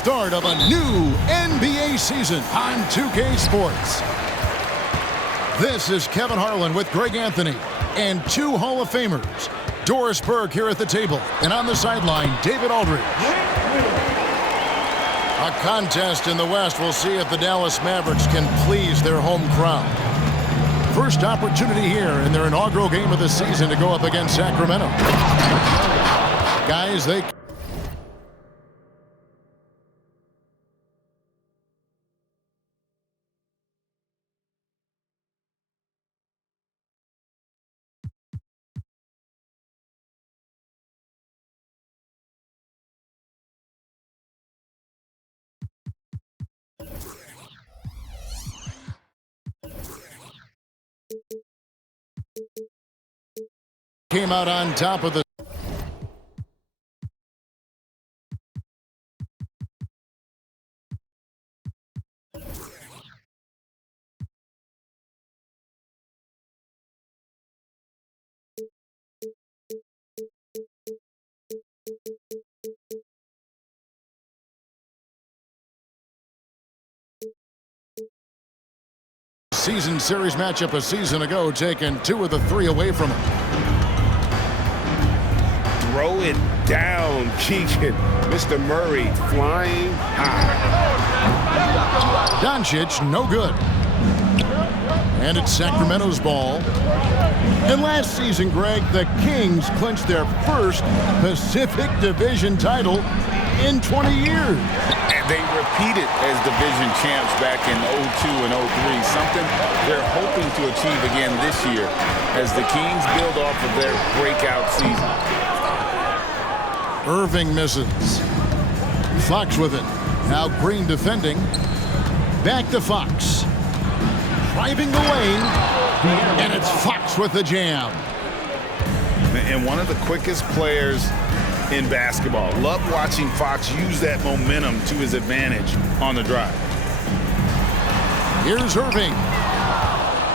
start of a new NBA season on 2K Sports. This is Kevin Harlan with Greg Anthony and two Hall of Famers. Doris Burke here at the table, and on the sideline, David Aldridge. A contest in the West. We'll see if the Dallas Mavericks can please their home crowd. First opportunity here in their inaugural game of the season to go up against Sacramento. Guys, they came out on top of the season series matchup a season ago, taking 2 of the 3 away from him. Throw it down, Keegan. Mr. Murray flying high. Doncic, no good. And it's Sacramento's ball. And last season, Greg, the Kings clinched their first Pacific Division title in 20 years. And they repeated as division champs back in 02 and 03, something they're hoping to achieve again this year as the Kings build off of their breakout season. Irving misses. Fox with it. Now Green defending. Back to Fox. Driving the lane. And it's Fox with the jam. And one of the quickest players in basketball. Love watching Fox use that momentum to his advantage on the drive. Here's Irving.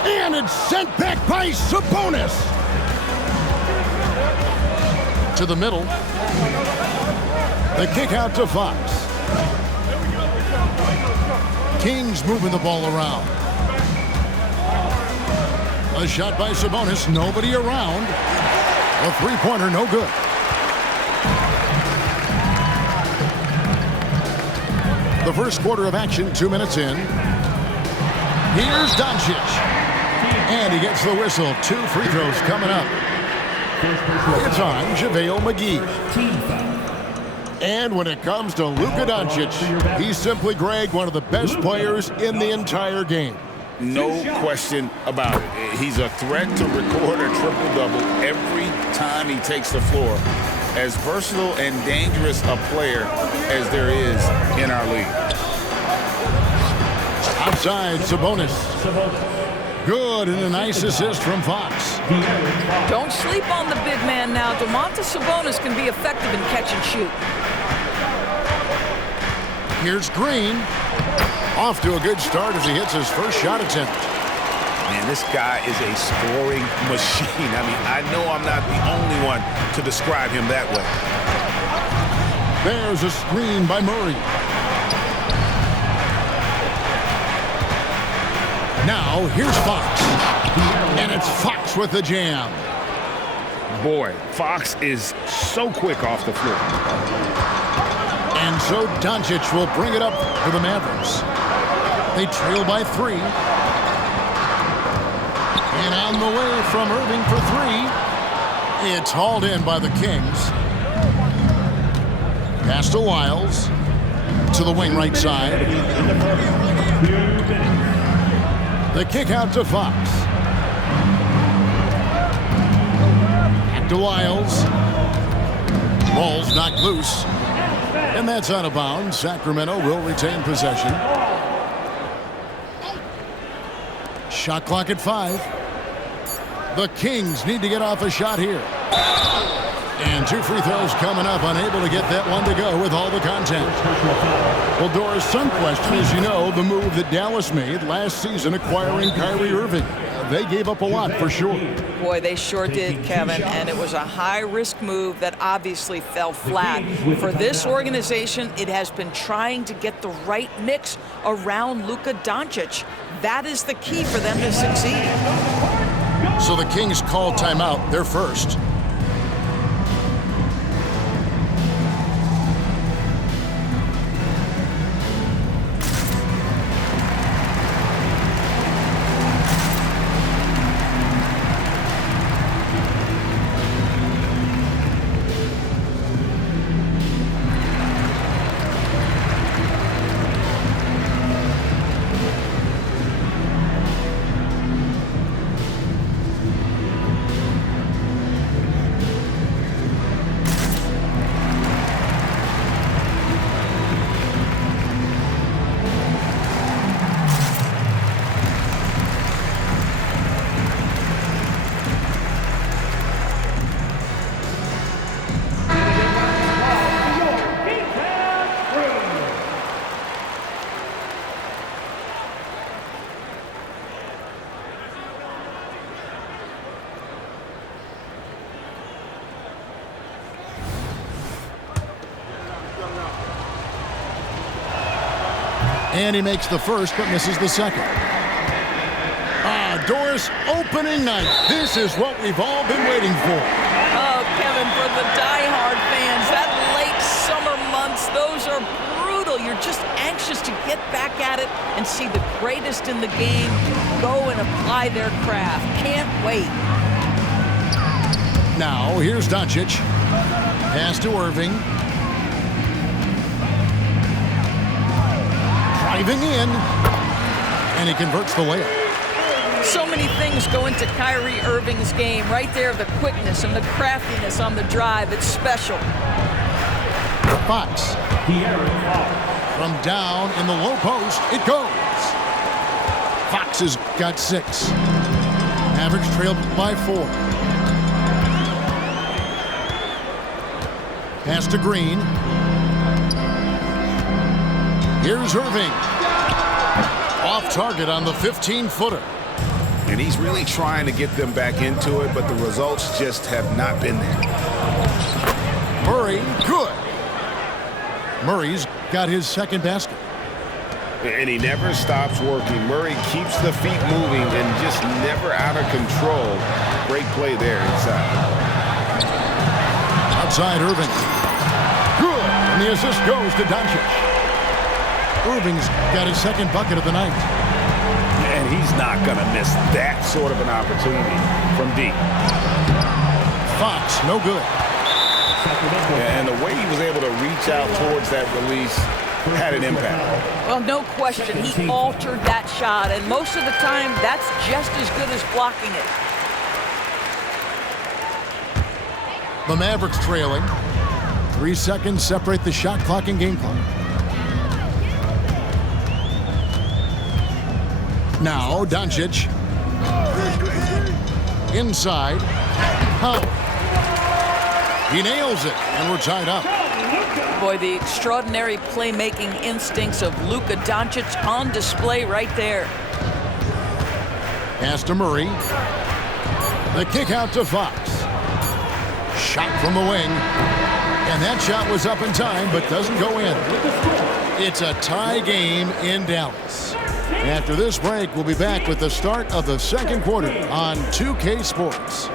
And it's sent back by Sabonis. To the middle. The kick out to Fox. Kings moving the ball around. A shot by Sabonis. Nobody around. A three-pointer, no good. The first quarter of action, 2 minutes in. Here's Doncic. And he gets the whistle. 2 free throws coming up. It's on JaVale McGee. And when it comes to Luka Doncic, he's simply, Greg, one of the best players in the entire game. No question about it. He's a threat to record a triple-double every time he takes the floor. As versatile and dangerous a player as there is in our league. Outside, Sabonis. Good, and a nice assist from Fox. Don't sleep on the big man now. Domantas Sabonis can be effective in catch and shoot. Here's Green. Off to a good start as he hits his first shot attempt. Man, this guy is a scoring machine. I mean, I know I'm not the only one to describe him that way. There's a screen by Murray. Now, here's Fox. And it's Fox with the jam. Boy, Fox is so quick off the floor. And so Doncic will bring it up for the Mavericks. They trail by 3. And on the way from Irving for 3. It's hauled in by the Kings. Pass to Wiles. To the wing right side. The kick out to Fox. Back to Wiles. Ball's knocked loose. And that's out of bounds. Sacramento will retain possession. Shot clock at 5. The Kings need to get off a shot here. And 2 free throws coming up, unable to get that one to go with all the contact. Well, Doris, some question, as you know, the move that Dallas made last season acquiring Kyrie Irving. they gave up a lot for sure. Boy, they sure did, Kevin, and it was a high-risk move that obviously fell flat. For this organization, it has been trying to get the right mix around Luka Doncic. That is the key for them to succeed. So the Kings call timeout, their first. And he makes the first, but misses the second. Doris, opening night. This is what we've all been waiting for. Oh, Kevin, for the diehard fans, that late summer months, those are brutal. You're just anxious to get back at it and see the greatest in the game go and apply their craft. Can't wait. Now, here's Doncic. Pass to Irving. Driving in, and he converts the layup. So many things go into Kyrie Irving's game. Right there, the quickness and the craftiness on the drive. It's special. Fox. From down in the low post, it goes. Fox has got 6. Mavericks trailed by 4. Pass to Green. Here's Irving. Off target on the 15-footer. And he's really trying to get them back into it, but the results just have not been there. Murray, good. Murray's got his second basket. And he never stops working. Murray keeps the feet moving and just never out of control. Great play there inside. Outside Irving. Good. And the assist goes to Doncic. Irving's got his second bucket of the night. And he's not going to miss that sort of an opportunity from deep. Fox, no good. And the way he was able to reach out towards that release had an impact. Well, no question. He altered that shot, and most of the time, that's just as good as blocking it. The Mavericks trailing. 3 seconds separate the shot clock and game clock. Now, Doncic. Inside. Powell. He nails it, and we're tied up. Boy, the extraordinary playmaking instincts of Luka Doncic on display right there. Pass to Murray. The kick out to Fox. Shot from the wing. And that shot was up in time, but doesn't go in. It's a tie game in Dallas. After this break, we'll be back with the start of the second quarter on 2K Sports.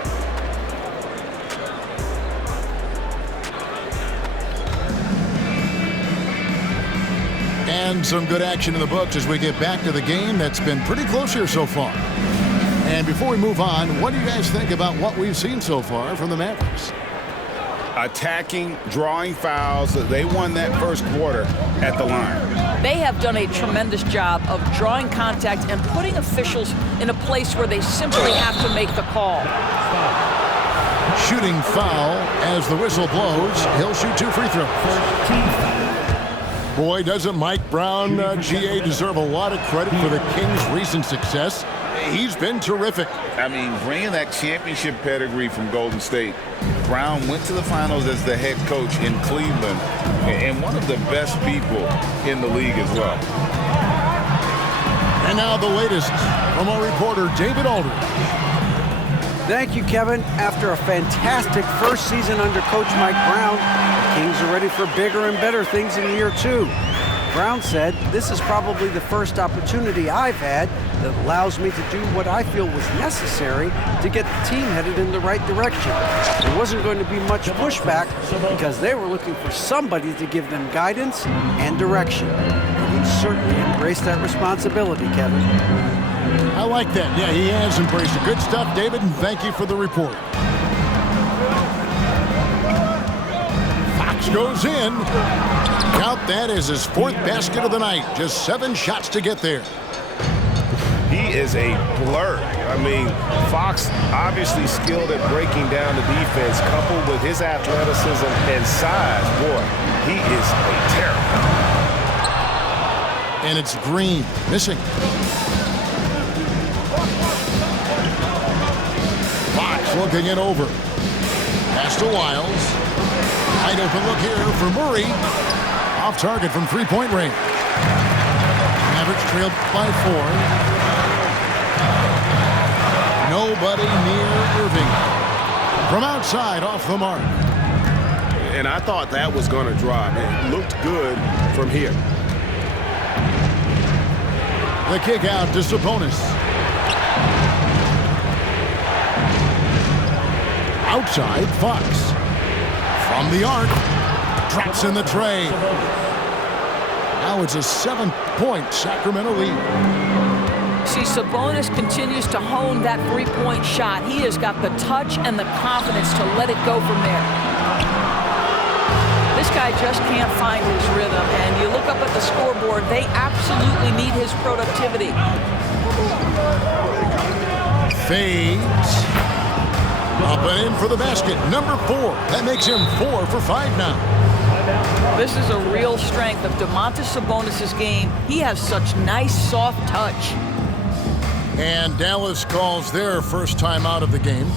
And some good action in the books as we get back to the game that's been pretty close here so far. And before we move on, what do you guys think about what we've seen so far from the Mavericks? Attacking, drawing fouls. They won that first quarter at the line. They have done a tremendous job of drawing contact and putting officials in a place where they simply have to make the call. Shooting foul as the whistle blows. He'll shoot 2 free throws. Boy, doesn't Mike Brown, GA, deserve a lot of credit for the Kings' recent success. He's been terrific. I mean, bringing that championship pedigree from Golden State, Brown went to the finals as the head coach in Cleveland and one of the best people in the league as well. And now the latest from our reporter, David Aldridge. Thank you, Kevin. After a fantastic first season under Coach Mike Brown, the Kings are ready for bigger and better things in year 2. Brown said, "This is probably the first opportunity I've had that allows me to do what I feel was necessary to get the team headed in the right direction. There wasn't going to be much pushback because they were looking for somebody to give them guidance and direction." And he certainly embraced that responsibility, Kevin. I like that. Yeah, he has embraced it. Good stuff, David, and thank you for the report. Fox goes in. Count that as his 4th basket of the night. Just 7 shots to get there. He is a blur. I mean, Fox obviously skilled at breaking down the defense, coupled with his athleticism and size. Boy, he is a terror. And it's Green missing. Fox looking it over. Pass to Wiles. Wide open look here for Murray. Off target from 3-point range. Mavericks trailed by 4. Nobody near Irving. From outside, off the mark. And I thought that was going to drop. It looked good from here. The kick out to Sabonis. Outside, Fox. From the arc. Traps in the tray. Now it's a 7-point Sacramento lead. See, Sabonis continues to hone that 3-point shot. He has got the touch and the confidence to let it go from there. This guy just can't find his rhythm, and you look up at the scoreboard, they absolutely need his productivity. Fades. Up and in for the basket. Number 4. That makes him 4 for 5 now. This is a real strength of Domantas Sabonis' game. He has such nice, soft touch. And Dallas calls their first time out of the game.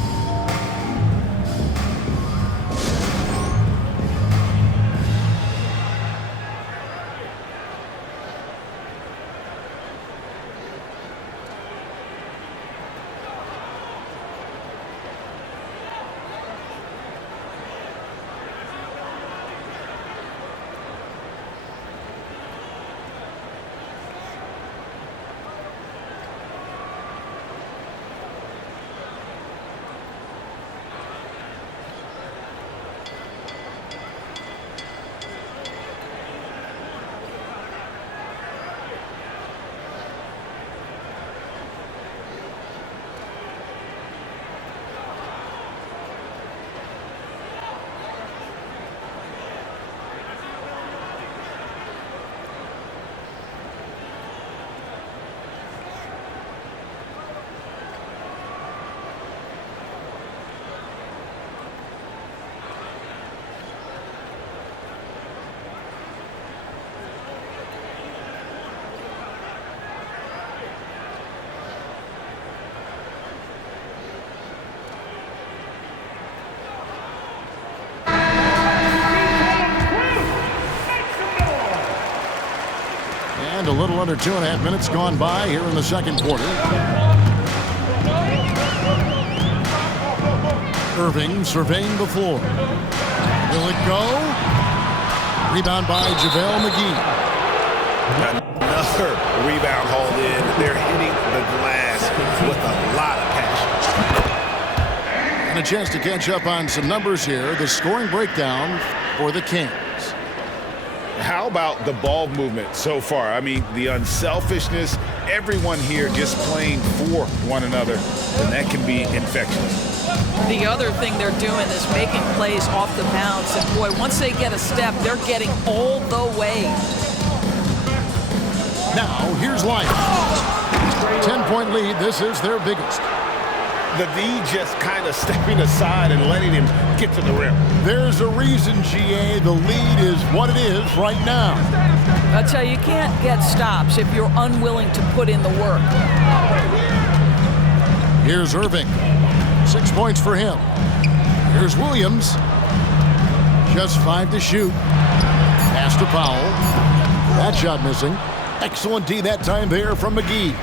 And a little under 2.5 minutes gone by here in the second quarter. Irving surveying the floor. Will it go? Rebound by JaVale McGee. Another rebound hauled in. They're hitting the glass with a lot of passion. And a chance to catch up on some numbers here. The scoring breakdown for the Kings. How about the ball movement so far? I mean, the unselfishness, everyone here just playing for one another, and that can be infectious. The other thing they're doing is making plays off the bounce, and boy, once they get a step, they're getting all the way. Now, here's Lyon. 10-point lead. This is their biggest. The D just kind of stepping aside and letting him get to the rim. There's a reason, GA, the lead is what it is right now. I tell you, you can't get stops if you're unwilling to put in the work. Here's Irving. 6 points for him. Here's Williams. Just 5 to shoot. Pass to Powell. That shot missing. Excellent D that time there from McGee.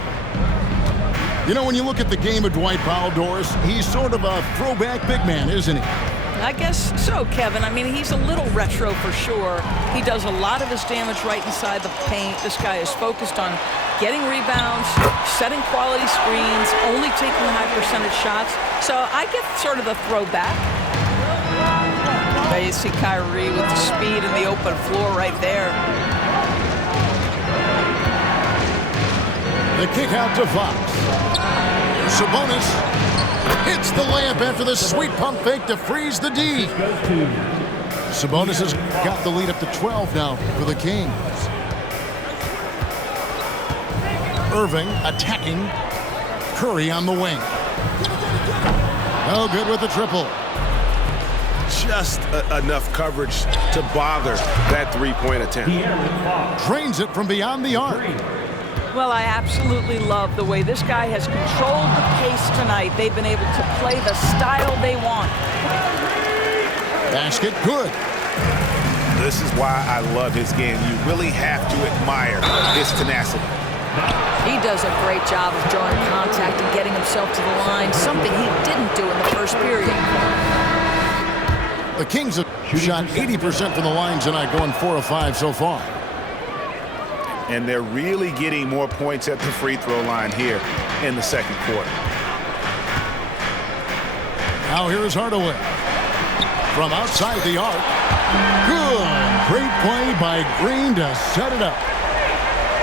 You know, when you look at the game of Dwight Powell, Doris, he's sort of a throwback big man, isn't he? I guess so, Kevin. I mean, he's a little retro for sure. He does a lot of his damage right inside the paint. This guy is focused on getting rebounds, setting quality screens, only taking high percentage shots. So I get sort of the throwback. There you see Kyrie with the speed and the open floor right there. The kick out to Fox. Sabonis hits the layup after the sweet pump fake to freeze the D. Sabonis has got the lead up to 12 now for the Kings. Irving attacking. Curry on the wing. No good with the triple. Just enough coverage to bother that three-point attempt. Drains it from beyond the arc. Well, I absolutely love the way this guy has controlled the pace tonight. They've been able to play the style they want. Basket good. This is why I love his game. You really have to admire his tenacity. He does a great job of drawing contact and getting himself to the line, something he didn't do in the first period. The Kings have shot 80% from the line tonight, going 4 of 5 so far. And they're really getting more points at the free throw line here in the second quarter. Now here's Hardaway. From outside the arc. Good. Great play by Green to set it up.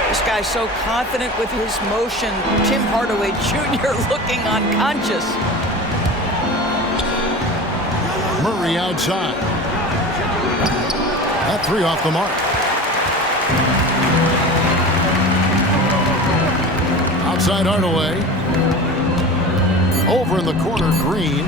This guy's so confident with his motion. Tim Hardaway Jr. looking unconscious. Murray outside. That three off the mark. Outside Hardaway. Over in the corner, Green.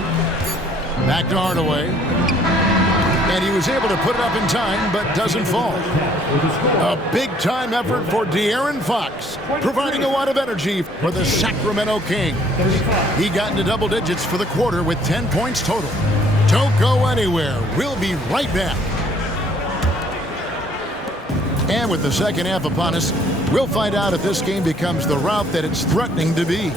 Back to Hardaway. And he was able to put it up in time, but doesn't fall. A big-time effort for De'Aaron Fox, providing a lot of energy for the Sacramento Kings. He got into double digits for the quarter with 10 points total. Don't go anywhere. We'll be right back. And with the second half upon us, we'll find out if this game becomes the route that it's threatening to be.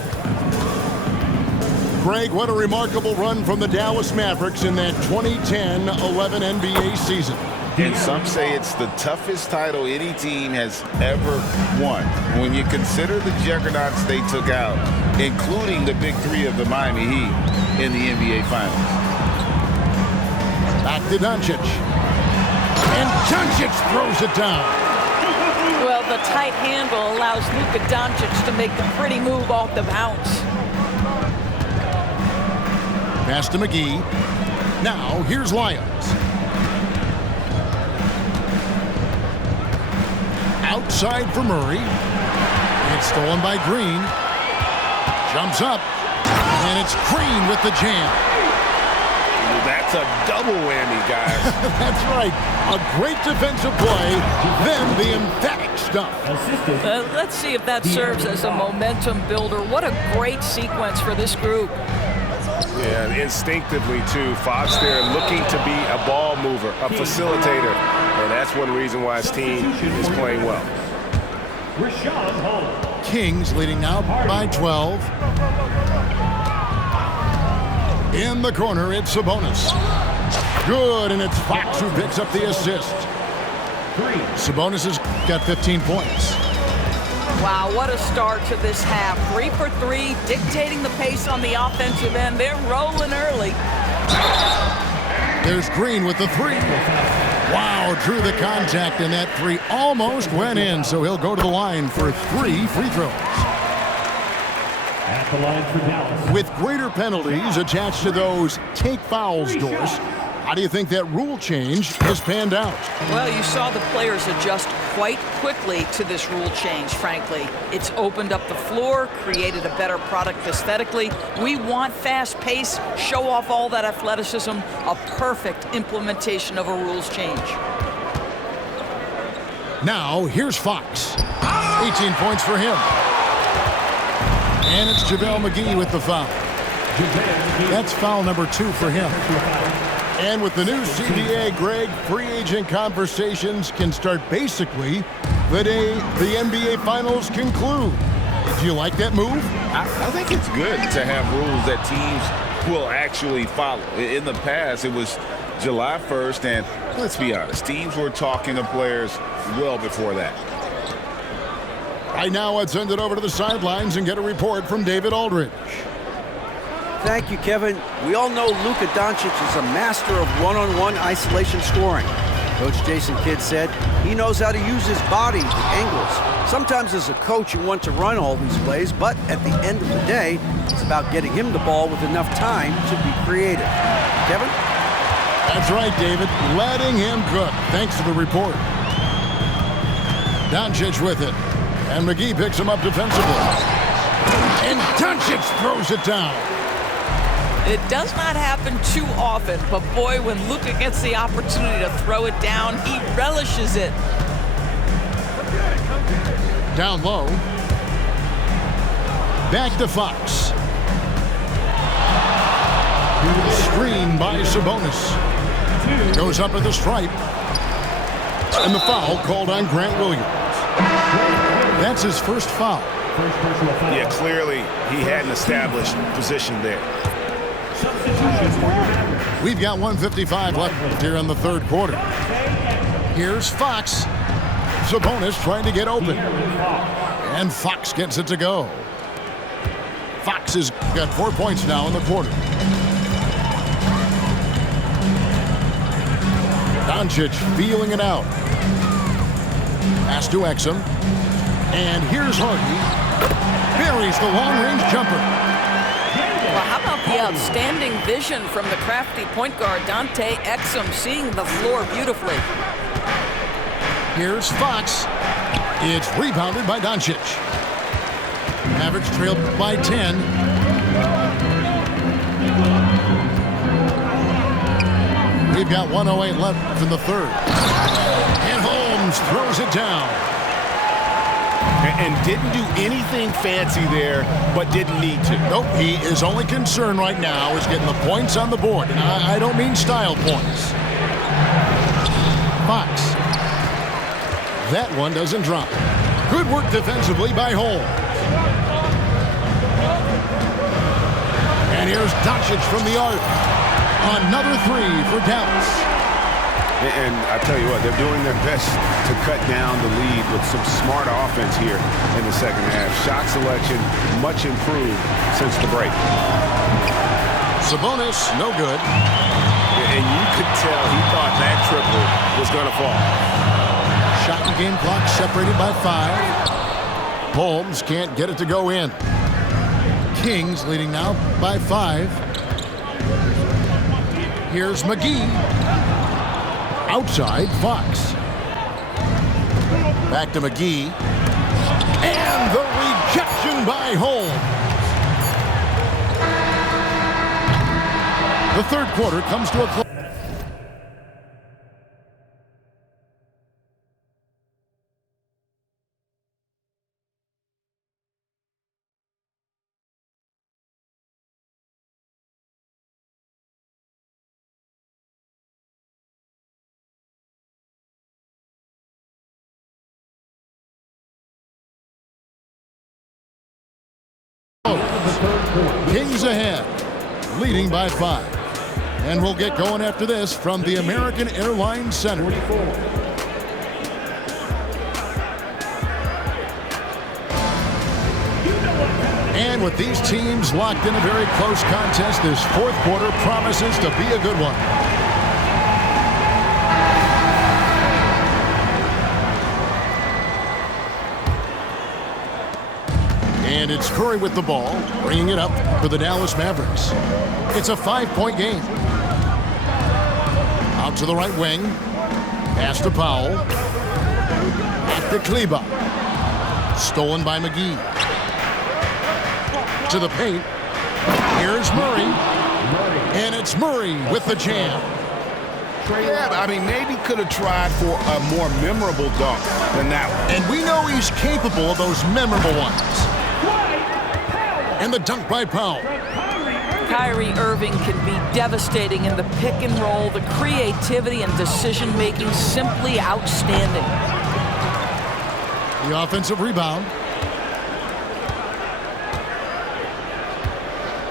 Greg, what a remarkable run from the Dallas Mavericks in that 2010-11 NBA season. And some say it's the toughest title any team has ever won. When you consider the juggernauts they took out, including the big three of the Miami Heat in the NBA Finals. Back to Doncic. And Doncic throws it down. Well, the tight handle allows Luka Doncic to make the pretty move off the bounce. Pass to McGee. Now, here's Lyons. Outside for Murray. It's stolen by Green. Jumps up. And it's Green with the jam. That's a double whammy, guys. That's right. A great defensive play, then the emphatic stuff. Let's see if that serves as a momentum builder. What a great sequence for this group. Yeah, instinctively, too. Fox there looking to be a ball mover, a facilitator. And that's one reason why his team is playing well. Kings leading now by 12. In the corner, it's Sabonis. Good, and it's Fox who picks up the assist. Sabonis has got 15 points. Wow, what a start to this half. 3 for 3, dictating the pace on the offensive end. They're rolling early. There's Green with the three. Wow, drew the contact, and that three almost went in, so he'll go to the line for 3 free throws. At the line for Dallas. With greater penalties attached to those take fouls, Doris, how do you think that rule change has panned out? Well, you saw the players adjust quite quickly to this rule change, frankly. It's opened up the floor, created a better product aesthetically. We want fast pace, show off all that athleticism, a perfect implementation of a rules change. Now, here's Fox. 18 points for him. And it's JaVale McGee with the foul. That's foul number 2 for him. And with the new CBA, Greg, free agent conversations can start basically the day the NBA Finals conclude. Do you like that move? I think it's good to have rules that teams will actually follow. In the past, it was July 1st, and let's be honest, teams were talking to players well before that. Right now, let's send it over to the sidelines and get a report from David Aldridge. Thank you, Kevin. We all know Luka Doncic is a master of one-on-one isolation scoring. Coach Jason Kidd said he knows how to use his body, the angles. Sometimes as a coach, you want to run all these plays, but at the end of the day, it's about getting him the ball with enough time to be creative. Kevin? That's right, David. Letting him cook. Thanks for the report. Doncic with it. And McGee picks him up defensively. And Doncic throws it down. It does not happen too often, but boy, when Luka gets the opportunity to throw it down, he relishes it. Down low. Back to Fox. Screen by Sabonis. Goes up at the stripe. And the foul called on Grant Williams. That's his first foul. Yeah, clearly he hadn't established position there. We've got 1:55 left here in the third quarter. Here's Fox. Sabonis trying to get open. And Fox gets it to go. Fox has got 4 points now in the quarter. Doncic feeling it out. Pass to Exum. And here's Harden. Buries the long-range jumper. Well, how about the outstanding vision from the crafty point guard, Dante Exum, seeing the floor beautifully. Here's Fox. It's rebounded by Doncic. Mavericks trailed by 10. We've got 1:08 left in the third. And Holmes throws it down. And didn't do anything fancy there, but didn't need to. Nope, he is only concerned right now is getting the points on the board. And I don't mean style points. Fox. That one doesn't drop. Good work defensively by Holmes. And here's Doncic from the arc. Another three for Dallas. And I tell you what, they're doing their best to cut down the lead with some smart offense here in the second half. Shot selection much improved since the break. Sabonis, no good. And you could tell he thought that triple was going to fall. Shot and game clock separated by 5. Holmes can't get it to go in. Kings leading now by 5. Here's McGee. Outside, Fox. Back to McGee. And the rejection by Holmes. The third quarter comes to a close. Kings ahead, leading by 5. And we'll get going after this from the American Airlines Center. And with these teams locked in a very close contest, this fourth quarter promises to be a good one. And it's Curry with the ball, bringing it up for the Dallas Mavericks. It's a 5-point game. Out to the right wing. Pass to Powell. Back to Kleber. Stolen by McGee. To the paint. Here's Murray. And it's Murray with the jam. Yeah, I mean, maybe could have tried for a more memorable dunk than that one. And we know he's capable of those memorable ones. And the dunk by Powell. Kyrie Irving can be devastating in the pick and roll. The creativity and decision-making simply outstanding. The offensive rebound.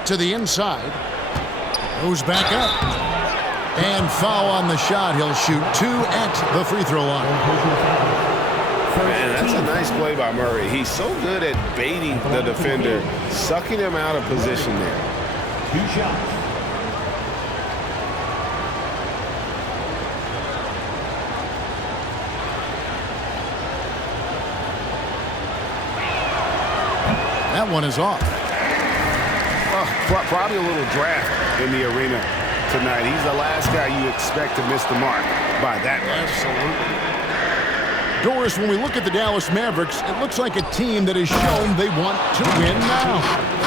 To the inside. Goes back up. And foul on the shot. He'll shoot 2 at the free throw line. Man, that's a nice play by Murray. He's so good at baiting the defender, sucking him out of position there. 2 shots. That one is off. Well, probably a little draft in the arena tonight. He's the last guy you expect to miss the mark by that much. Absolutely. Doris, when we look at the Dallas Mavericks, it looks like a team that has shown they want to win now.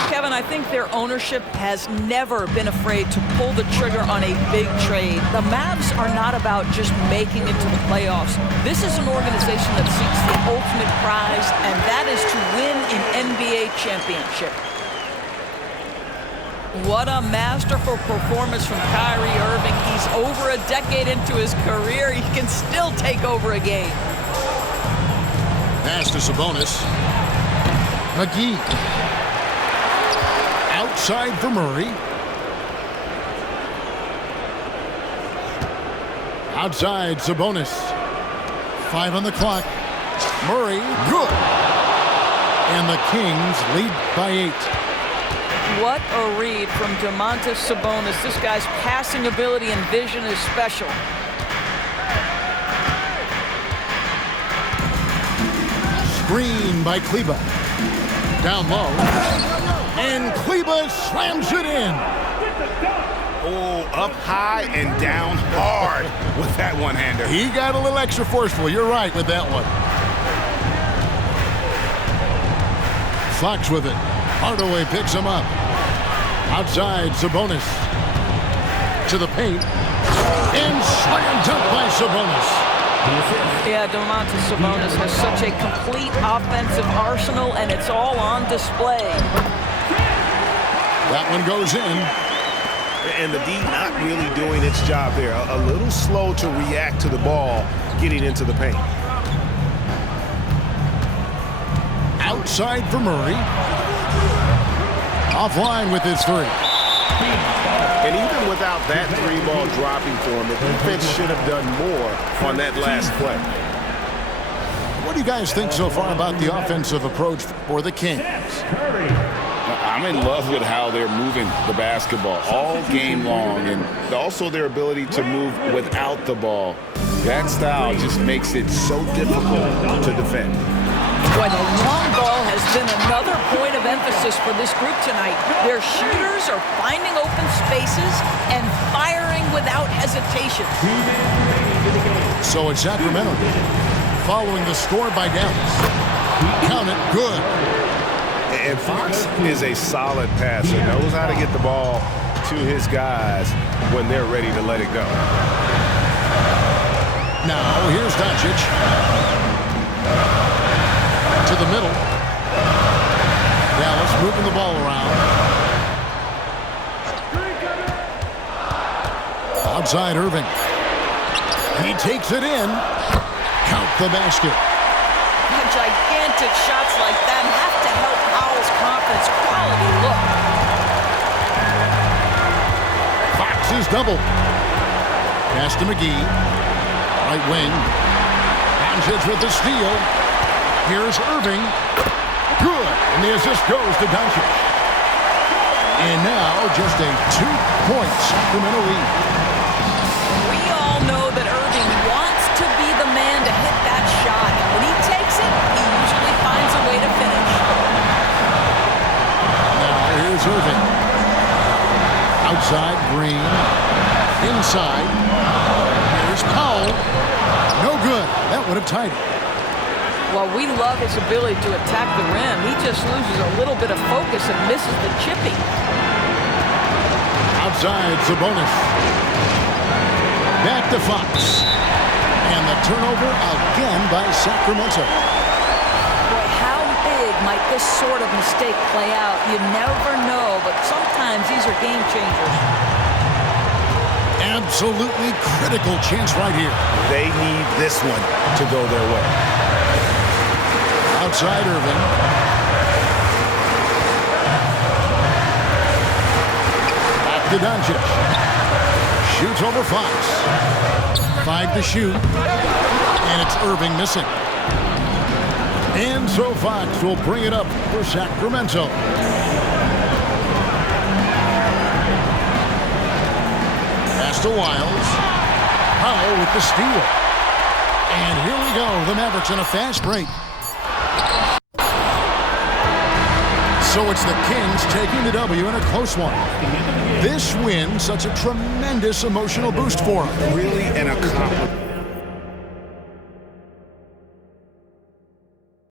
Kevin, I think their ownership has never been afraid to pull the trigger on a big trade. The Mavs are not about just making it to the playoffs. This is an organization that seeks the ultimate prize, and that is to win an NBA championship. What a masterful performance from Kyrie Irving. He's over a decade into his career. He can still take over a game. Pass to Sabonis. McGee. Outside for Murray. Outside, Sabonis. 5 on the clock. Murray, good. And the Kings lead by 8. What a read from Domantas Sabonis. This guy's passing ability and vision is special. Screen by Kleber. Down low. And Kleber slams it in. Oh, up high and down hard with that one-hander. He got a little extra forceful. You're right with that one. Fox with it. Hardaway picks him up. Outside, Sabonis. To the paint. And slam dunk by Sabonis. Yeah, Domantas Sabonis has such a complete offensive arsenal, and it's all on display. That one goes in. And the D not really doing its job there. A little slow to react to the ball getting into the paint. Outside for Murray. Offline with his 3. And even without that 3-ball dropping for him, the defense should have done more on that last play. What do you guys think so far about the offensive approach for the Kings? I'm in love with how they're moving the basketball all game long, and also their ability to move without the ball. That style just makes it so difficult to defend. Boy, the long ball has been another point of emphasis for this group tonight. Their shooters are finding open spaces and firing without hesitation. So it's Sacramento following the score by Dallas. Count it, good. And Fox is a solid passer, knows how to get the ball to his guys when they're ready to let it go. Now, here's Doncic. To the middle. Dallas moving the ball around. Outside Irving. He takes it in. Count the basket. Gigantic shots like that have to help Powell's confidence. Quality look. Fox is double. Pass to McGee. Right wing. Doncic with the steal. Here's Irving. Good. And the assist goes to Doncic. And now just a 2-point Sacramento lead. We all know that Irving wants to be the man to hit that shot. And when he takes it, he usually finds a way to finish. Now here's Irving. Outside, Green. Inside. Here's Powell. No good. That would have tied it. Well, we love his ability to attack the rim. He just loses a little bit of focus and misses the chipping. Outside, Sabonis. Back to Fox. And the turnover again by Sacramento. Boy, how big might this sort of mistake play out? You never know, but sometimes these are game changers. Absolutely critical chance right here. They need this one to go their way. outside Irving. Back to Doncic. Shoots over Fox. 5 to shoot. And it's Irving missing. And so Fox will bring it up for Sacramento. Pass to Wiles. Powell with the steal. And here we go. The Mavericks in a fast break. So it's the Kings taking the W in a close one. This win, such a tremendous emotional boost for them. Really an accomplishment.